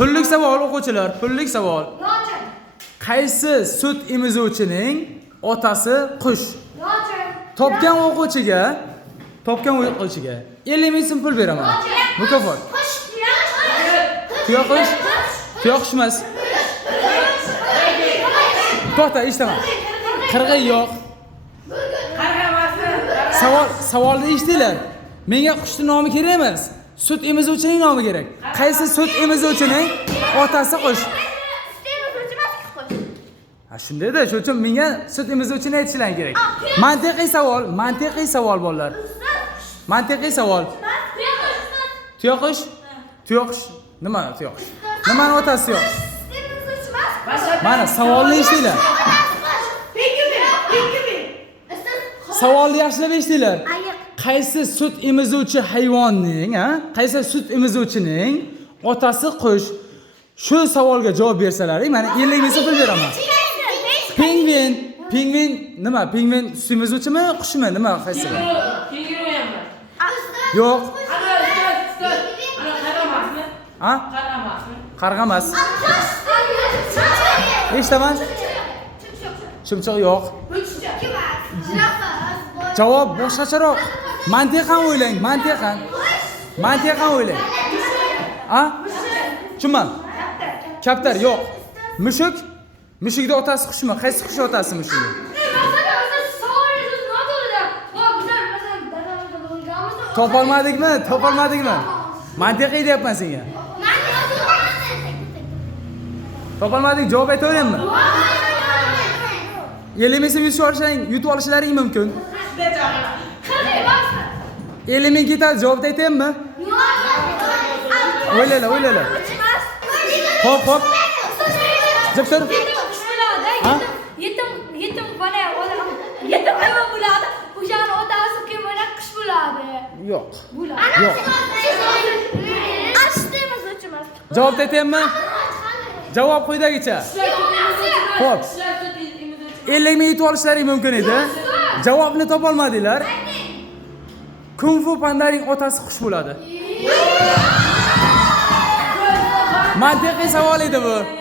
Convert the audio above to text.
Pullik savol o'quvchilar, pullik savol. Lochin. Qaysi sut emizuvchining otasi qush? Lochin. Topgan o'quvchiga 50 ming so'm pul beraman. Mukofot. Qush. Tuyoqush? Tuyoqush emas. To'xta, eshitaman. Qirg'i yo'q. Savolni eshitinglar. Menga qushning nomi kerak emas. Sut emizuvchining nomi kerak. Qaysi sut emizuvchining otasi qush? Ha, shunday-da, shuning uchun menga sut emizuvchini aytishlaring kerak. Mantiqiy savol bolalar. Mantiqiy savol. Tuyoqush? Tuyoqush. Nima tuyoqush? Nimani otasi yo'q? Mana savolni eshitinglar. Savolni yaxshilab eshitinglar. Qaysi sut emizuvchi hayvonning, qaysi sut emizuvchining otasi qush? Shu savolga javob bersalaring, mana 50 ming so'm pul beraman. Pingvin nima? Pingvin sut emizuvchimi, qushmi? Nima qaysi? Yo'q. Ha? Qarg'a emas. Eshitaman. Chumchuq yo'q. Javob boshqacharoq. Mantiqan o'ylang, mantiqan o'ylang. Ha? Tushunman. Kaptar yo'q. Mushuk? Mushukning otasi qushmi? Qaysi qush otasi mushukning? Topolmadikmi? Mantiqiy deyapman senga. Topolmadik, javob aytaveraymi? 50 ming so'm yutib olishlaring mumkin. 50 ming ketadi, javob aytaymi? O'ylaylar. Hop. Jib tur. Yetim bola, yetim hayvon bo'ladi. O'shani otasi kim bo'lar? Qush bo'ladi. Yo'q. Yo'q. Ashtimiz uchun. Javob aytaymi? Javob quyidagicha. Xo'p. 50 ming yutib olishlaring mumkin edi. Javobni topolmadinglar. Kung Fu pandaning otasi qush bo'ladi. Mantiqiy savol edi bu.